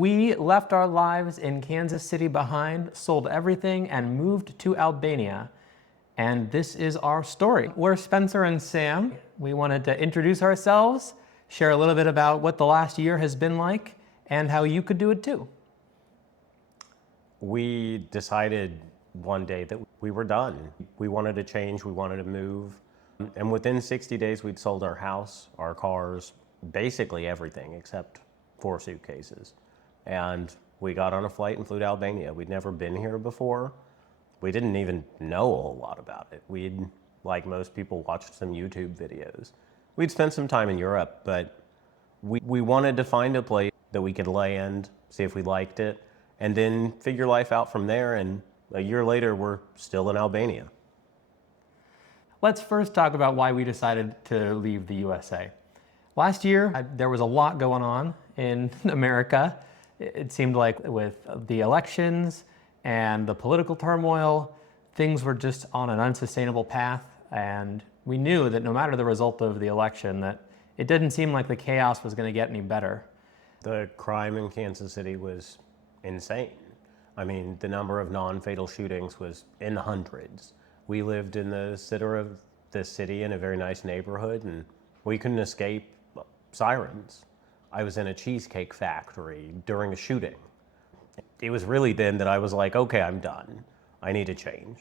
We left our lives in Kansas City behind, sold everything, and moved to Albania. And this is our story. We're Spencer and Sam. We wanted to introduce ourselves, share a little bit about what the last year has been like, and how you could do it too. We decided one day that we were done. We wanted to change, we wanted to move. And within 60 days, we'd sold our house, our cars, basically everything except 4 suitcases. And we got on a flight and flew to Albania. We'd never been here before. We didn't even know a whole lot about it. We'd, like most people, watched some YouTube videos. We'd spent some time in Europe, but we wanted to find a place that we could land, see if we liked it, and then figure life out from there. And a year later, we're still in Albania. Let's first talk about why we decided to leave the USA. Last year, there was a lot going on in America. It seemed like with the elections and the political turmoil, things were just on an unsustainable path. And we knew that no matter the result of the election, that it didn't seem like the chaos was going to get any better. The crime in Kansas City was insane. I mean, the number of non-fatal shootings was in the hundreds. We lived in the center of the city in a very nice neighborhood, and we couldn't escape sirens. I was in a cheesecake factory during a shooting. It was really then that I was like, okay, I'm done. I need to change.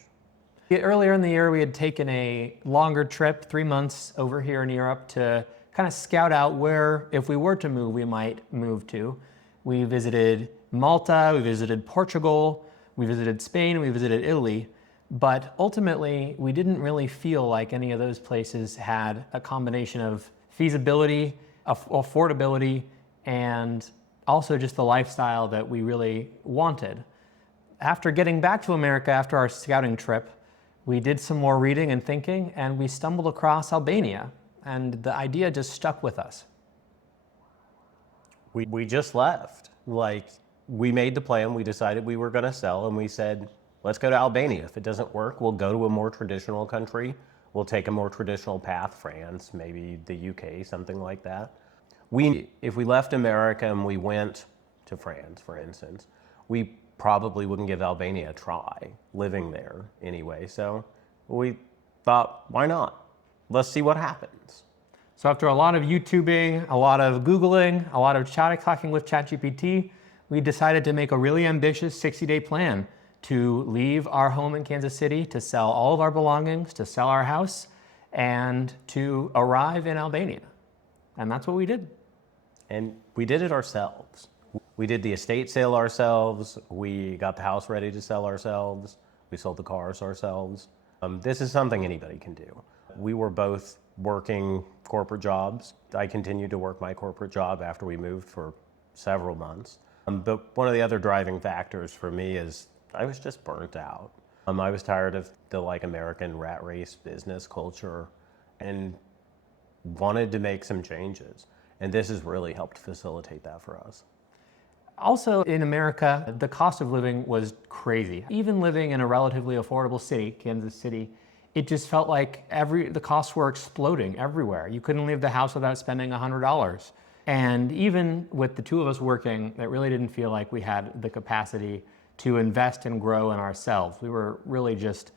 Earlier in the year, we had taken a longer trip, 3 months over here in Europe to kind of scout out where, if we were to move, we might move to. We visited Malta, we visited Portugal, we visited Spain, we visited Italy. But ultimately, we didn't really feel like any of those places had a combination of feasibility, affordability, and also just the lifestyle that we really wanted. After getting back to America after our scouting trip, we did some more reading and thinking, and we stumbled across Albania, and the idea just stuck with us. We just left. Like, we made the plan, we decided we were gonna sell, and we said, let's go to Albania. If it doesn't work, we'll go to a more traditional country. We'll take a more traditional path, France, maybe the UK, something like that. If we left America and we went to France, for instance, we probably wouldn't give Albania a try, living there anyway. So we thought, why not? Let's see what happens. So after a lot of YouTubing, a lot of Googling, a lot of talking with ChatGPT, we decided to make a really ambitious 60-day plan to leave our home in Kansas City, to sell all of our belongings, to sell our house, and to arrive in Albania. And that's what we did. And we did it ourselves. We did the estate sale ourselves. We got the house ready to sell ourselves. We sold the cars ourselves. This is something anybody can do. We were both working corporate jobs. I continued to work my corporate job after we moved for several months. But one of the other driving factors for me is I was just burnt out. I was tired of the American rat race business culture and wanted to make some changes. And this has really helped facilitate that for us. Also in America, the cost of living was crazy. Even living in a relatively affordable city, Kansas City, it just felt like the costs were exploding everywhere. You couldn't leave the house without spending $100. And even with the two of us working, it really didn't feel like we had the capacity to invest and grow in ourselves. We were really just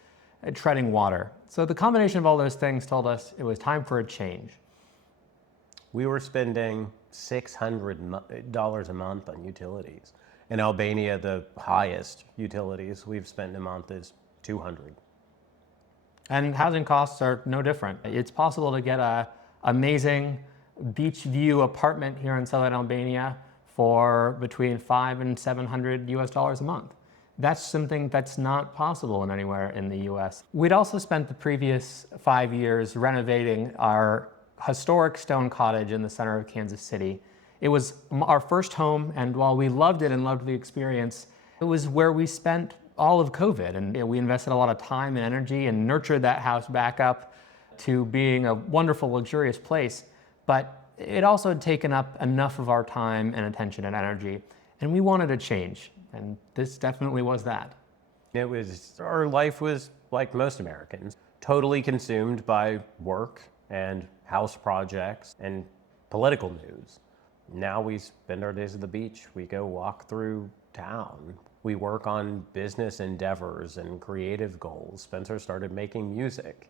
treading water. So the combination of all those things told us it was time for a change. We were spending $600 a month on utilities. In Albania, the highest utilities we've spent a month is $200. And housing costs are no different. It's possible to get an amazing beach view apartment here in Southern Albania for between $500 and $700 US a month. That's something that's not possible in anywhere in the US. We'd also spent the previous 5 years renovating our historic stone cottage in the center of Kansas City. It was our first home, and while we loved it and loved the experience, it was where we spent all of COVID, and we invested a lot of time and energy and nurtured that house back up to being a wonderful, luxurious place. But it also had taken up enough of our time and attention and energy, and we wanted a change, and this definitely was that. Our life was like most Americans, totally consumed by work and house projects and political news. Now we spend our days at the beach. We go walk through town. We work on business endeavors and creative goals. Spencer started making music.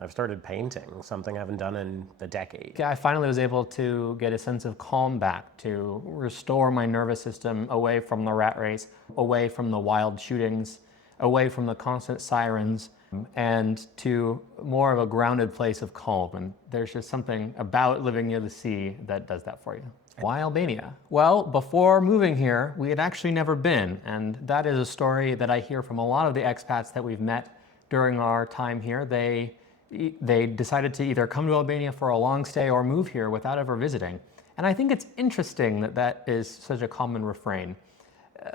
I've started painting, something I haven't done in a decade. I finally was able to get a sense of calm back, to restore my nervous system away from the rat race, away from the wild shootings, away from the constant sirens, and to more of a grounded place of calm. And there's just something about living near the sea that does that for you. Why Albania? Well, before moving here, we had actually never been, and that is a story that I hear from a lot of the expats that we've met during our time here. They decided to either come to Albania for a long stay or move here without ever visiting. And I think it's interesting that that is such a common refrain.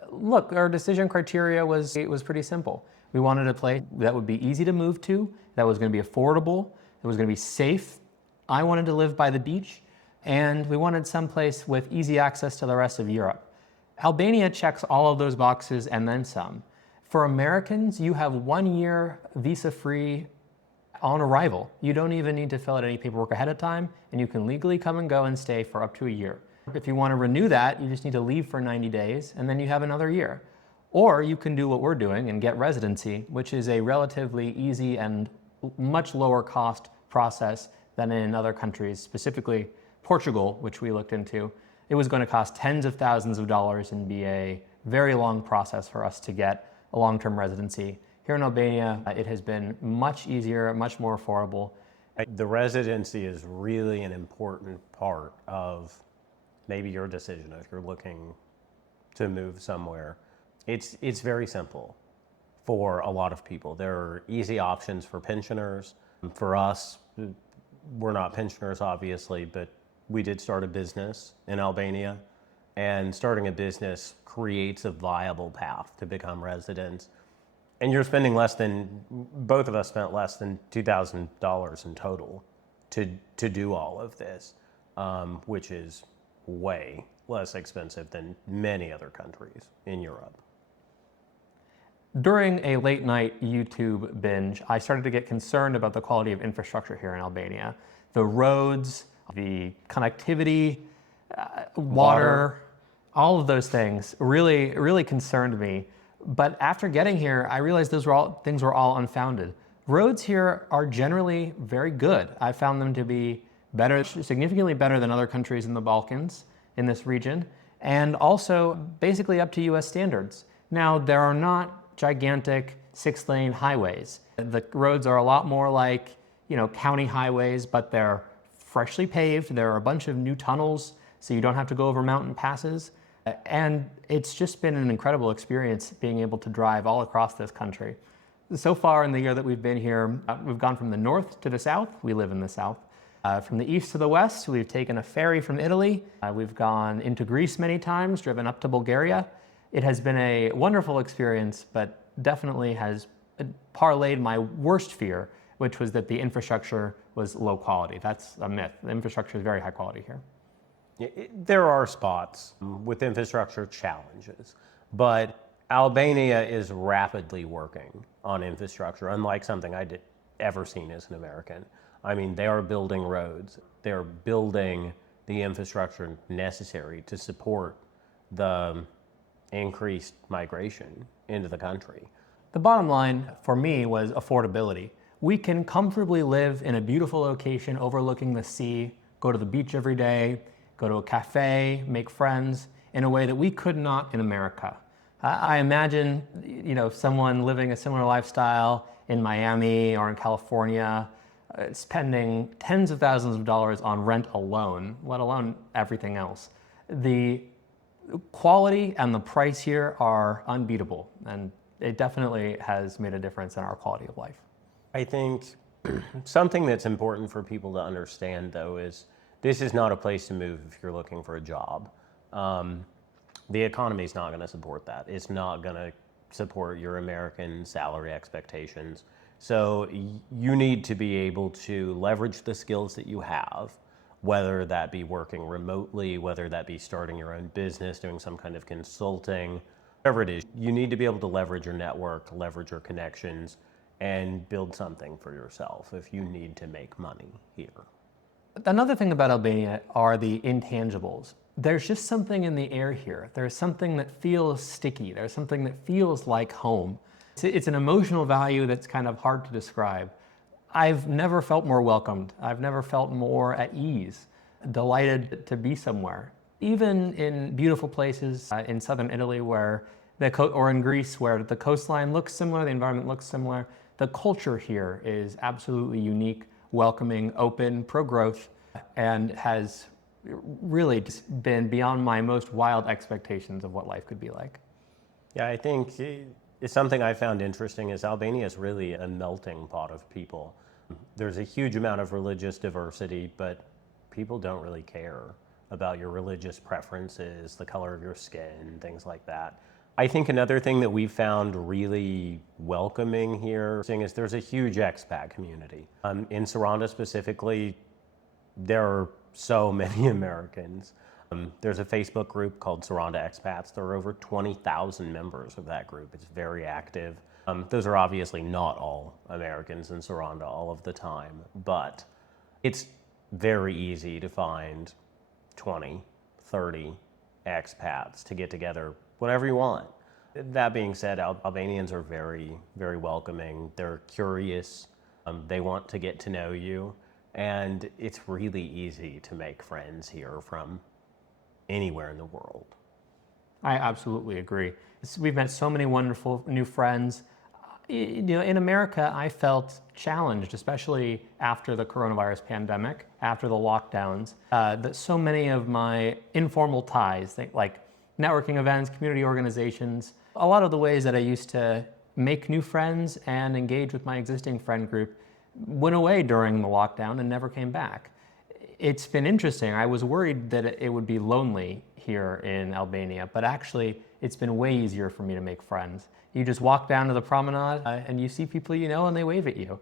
Look, our decision criteria was pretty simple. We wanted a place that would be easy to move to, that was going to be affordable, that was going to be safe. I wanted to live by the beach, and we wanted someplace with easy access to the rest of Europe. Albania checks all of those boxes and then some. For Americans, you have 1 year visa-free on arrival. You don't even need to fill out any paperwork ahead of time, and you can legally come and go and stay for up to a year. If you want to renew that, you just need to leave for 90 days, and then you have another year. Or you can do what we're doing and get residency, which is a relatively easy and much lower cost process than in other countries, specifically Portugal, which we looked into. It was going to cost tens of thousands of dollars and be a very long process for us to get a long-term residency. Here in Albania, it has been much easier, much more affordable. The residency is really an important part of maybe your decision if you're looking to move somewhere. It's very simple for a lot of people. There are easy options for pensioners. For us, we're not pensioners, obviously, but we did start a business in Albania, and starting a business creates a viable path to become residents. And you're spending both of us spent less than $2,000 in total to do all of this, which is way less expensive than many other countries in Europe. During a late night YouTube binge, I started to get concerned about the quality of infrastructure here in Albania. The roads, the connectivity, water, all of those things really, really concerned me. But after getting here, I realized things were all unfounded. Roads here are generally very good. I found them to be better, significantly better than other countries in the Balkans, in this region, and also basically up to US standards. Now, there are not gigantic 6-lane highways. The roads are a lot more like, county highways, but they're freshly paved. There are a bunch of new tunnels, so you don't have to go over mountain passes. And it's just been an incredible experience being able to drive all across this country. So far in the year that we've been here, we've gone from the north to the south. We live in the south. From the east to the west, we've taken a ferry from Italy. We've gone into Greece many times, driven up to Bulgaria. It has been a wonderful experience, but definitely has parlayed my worst fear, which was that the infrastructure was low quality. That's a myth. The infrastructure is very high quality here. There are spots with infrastructure challenges, but Albania is rapidly working on infrastructure, unlike something I'd ever seen as an American. I mean, they are building roads. They're building the infrastructure necessary to support the increased migration into the country. The bottom line for me was affordability. We can comfortably live in a beautiful location overlooking the sea, go to the beach every day, go to a cafe, make friends in a way that we could not in America. I imagine, someone living a similar lifestyle in Miami or in California, spending tens of thousands of dollars on rent alone, let alone everything else. The quality and the price here are unbeatable, and it definitely has made a difference in our quality of life. I think something that's important for people to understand, though, is this is not a place to move if you're looking for a job. The economy is not going to support that. It's not going to support your American salary expectations. So you need to be able to leverage the skills that you have, whether that be working remotely, whether that be starting your own business, doing some kind of consulting, whatever it is. You need to be able to leverage your network, leverage your connections, and build something for yourself if you need to make money here. Another thing about Albania are the intangibles. there's just something in the air here. There's something that feels sticky. There's something that feels like home. It's an emotional value that's kind of hard to describe. I've never felt more welcomed. I've never felt more at ease, delighted to be somewhere. Even in beautiful places in southern Italy or in Greece where the coastline looks similar, the environment looks similar, the culture here is absolutely unique, welcoming, open, pro-growth, and has really just been beyond my most wild expectations of what life could be like. Yeah, I think it's something I found interesting is Albania is really a melting pot of people. There's a huge amount of religious diversity, but people don't really care about your religious preferences, the color of your skin, things like that. I think another thing that we've found really welcoming here is there's a huge expat community. In Saranda specifically, there are so many Americans. There's a Facebook group called Saranda Expats. There are over 20,000 members of that group. It's very active. Those are obviously not all Americans in Saranda all of the time, but it's very easy to find 20, 30 expats to get together whenever you want. That being said, Albanians are very, very welcoming. They're curious. They want to get to know you. And it's really easy to make friends here from anywhere in the world. I absolutely agree. We've met so many wonderful new friends. In America, I felt challenged, especially after the coronavirus pandemic, after the lockdowns, that so many of my informal ties, like networking events, community organizations, a lot of the ways that I used to make new friends and engage with my existing friend group went away during the lockdown and never came back. It's been interesting. I was worried that it would be lonely here in Albania, but actually it's been way easier for me to make friends. You just walk down to the promenade and you see people you know and they wave at you.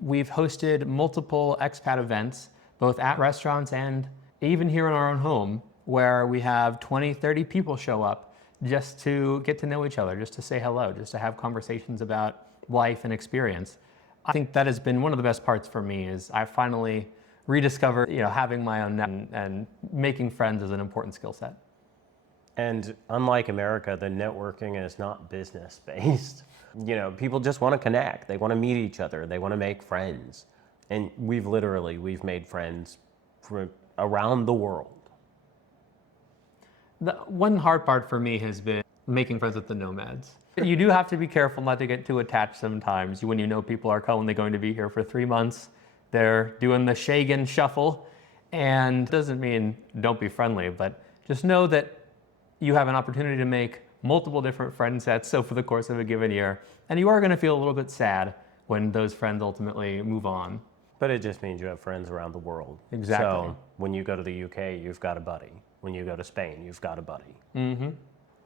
We've hosted multiple expat events, both at restaurants and even here in our own home, where we have 20, 30 people show up just to get to know each other, just to say hello, just to have conversations about life and experience. I think that has been one of the best parts for me is I finally rediscovered, having my own net and making friends is an important skill set. And unlike America, the networking is not business based. People just want to connect. They want to meet each other. They want to make friends. And we've made friends from around the world. The one hard part for me has been making friends with the nomads. You do have to be careful not to get too attached sometimes. When you know people are only going to be here for 3 months, they're doing the Shagan shuffle, and it doesn't mean don't be friendly, but just know that you have an opportunity to make multiple different friend sets over the course of a given year, and you are going to feel a little bit sad when those friends ultimately move on. But it just means you have friends around the world. Exactly. So when you go to the UK, you've got a buddy. When you go to Spain, you've got a buddy. Mm-hmm.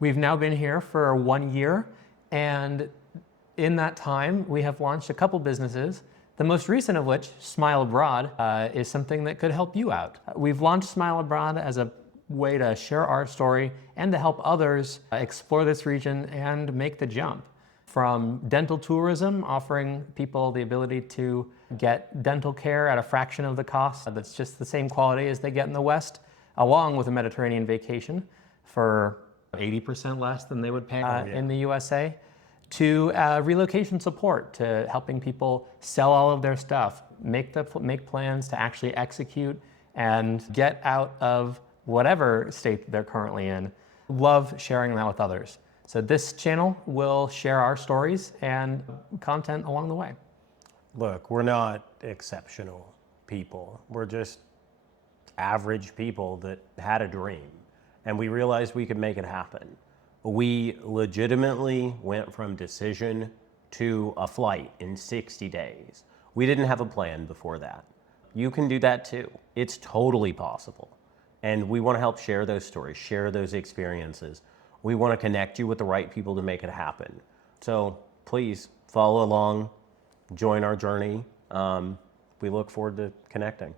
We've now been here for 1 year, and in that time, we have launched a couple businesses, the most recent of which, Smile Abroad, is something that could help you out. We've launched Smile Abroad as a way to share our story and to help others explore this region and make the jump. From dental tourism, offering people the ability to get dental care at a fraction of the cost that's just the same quality as they get in the West, along with a Mediterranean vacation for 80% less than they would pay in the USA, to relocation support, to helping people sell all of their stuff, make plans to actually execute and get out of whatever state they're currently in. Love sharing that with others. So this channel will share our stories and content along the way. Look, we're not exceptional people. We're just average people that had a dream, and we realized we could make it happen. We legitimately went from decision to a flight in 60 days. We didn't have a plan before that. You can do that too. It's totally possible. And we want to help share those stories, share those experiences. We want to connect you with the right people to make it happen. So please follow along, join our journey. We look forward to connecting.